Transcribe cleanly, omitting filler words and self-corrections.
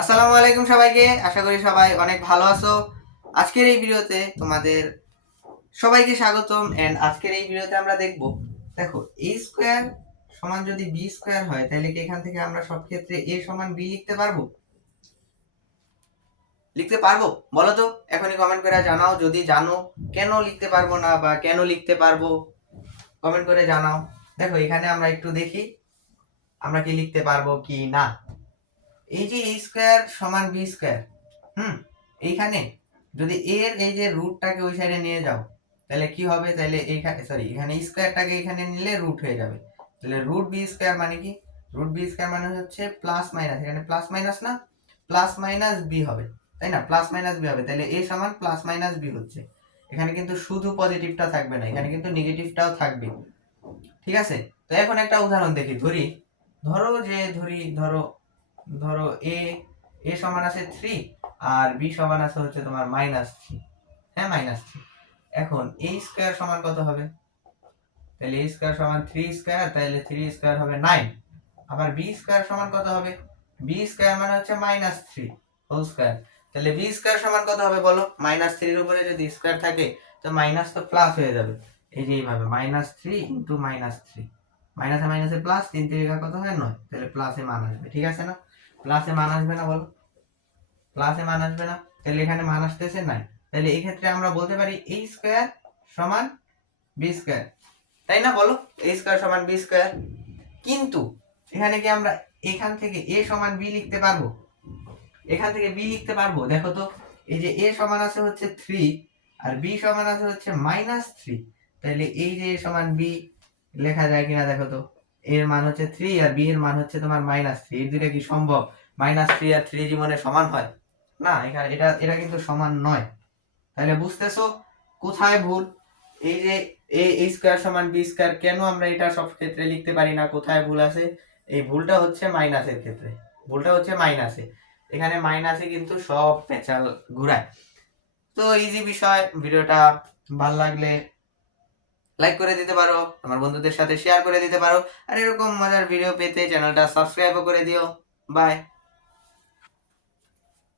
আসসালামু আলাইকুম সবাইকে। আশা করি সবাই অনেক ভালো আছো। আজকের এই ভিডিওতে তোমাদের সবাইকে স্বাগতম। এন্ড আজকের এই ভিডিওতে আমরা দেখো a স্কয়ার সমান যদি b স্কয়ার হয় তাহলে কি এখান থেকে আমরা সব ক্ষেত্রে a সমান b লিখতে পারবো বলো তো এখনই কমেন্ট করে জানাও যদি জানো কেন লিখতে পারবো না বা কেন লিখতে পারবো কমেন্ট করে জানাও। দেখো এখানে আমরা একটু দেখি আমরা কি লিখতে পারবো কি না। এই যে a স্কয়ার সমান b স্কয়ার, এইখানে যদি এর এই যে রুটটাকে ওই সাইডে নিয়ে যাও তাহলে কি হবে, তাহলে এইখানে এখানে স্কয়ারটাকে এখানে নিলে রুট হয়ে যাবে। তাহলে রুট বি স্কয়ার মানে কি? রুট বি স্কয়ার মানে হচ্ছে প্লাস মাইনাস, এখানে প্লাস মাইনাস না প্লাস মাইনাস বি হবে, তাই না? প্লাস মাইনাস বি হবে, তাহলে এ সমান প্লাস মাইনাস বি হচ্ছে। এখানে কিন্তু শুধু পজিটিভটা থাকবে না, এখানে কিন্তু নেগেটিভটাও থাকবে। ঠিক আছে, তো এখন একটা উদাহরণ দেখি। ধরো ধরো এ এ সমান আছে 3 আর বি সমান আছে হচ্ছে তোমার -3। হ্যাঁ, -3। এখন a স্কয়ার সমান কত হবে? তাহলে a স্কয়ার সমান 3 স্কয়ার, তাহলে 3 স্কয়ার হবে 9। আবার b স্কয়ার সমান কত হবে? b স্কয়ার মানে হচ্ছে -3 হোল স্কয়ার। তাহলে b স্কয়ার সমান কত হবে বলো? -3 এর উপরে যদি স্কয়ার থাকে তো মাইনাস তো প্লাস হয়ে যাবে। এই যে এইভাবে -3 ইনটু -3, মাইনাসে মাইনাসে প্লাস, 3 3 কত হয় 9, তাহলে প্লাসে মান আসবে। ঠিক আছে না? প্লাসে মান আসবে না বলো? প্লাসে মান আসবে না, তাহলে এখানে মান আসতেছে নাই। তাহলে এই ক্ষেত্রে আমরা বলতে পারি a স্কয়ার সমান b স্কয়ার, তাই না? বলো, a স্কয়ার সমান b স্কয়ার। কিন্তু এখানে কি আমরা এখান থেকে a সমান b লিখতে পারবো? এখান থেকে b লিখতে পারবো? দেখো তো, এই যে a সমান আছে হচ্ছে 3 আর b সমান আছে হচ্ছে -3, তাহলে এই যে a সমান b লেখা যায় কিনা দেখো তো। এর মান হচ্ছে 3 আর b এর মান হচ্ছে তোমার -3, এই দুটো কি সম্ভব? -3 আর 3 জীবনে সমান হয় না, এখানে এটা এটা কিন্তু সমান নয়। তাহলে বুঝতেছো কোথায় ভুল? এই যে a স্কয়ার সমান b স্কয়ার কেন আমরা এটা সব ক্ষেত্রে লিখতে পারি না, কোথায় ভুল আছে? এই ভুলটা হচ্ছে মাইনাসের ক্ষেত্রে, ভুলটা হচ্ছে মাইনাসে। এখানে মাইনাসে কিন্তু সব পেঁচাল ঘুরায়। তো ইজি বিষয়। ভিডিওটা ভালো লাগলে লাইক করে দিতে পারো, তোমার বন্ধুদের সাথে শেয়ার করে দিতে পারো, আর এরকম মজার ভিডিও পেতে চ্যানেলটা সাবস্ক্রাইবও করে দিও। বাই।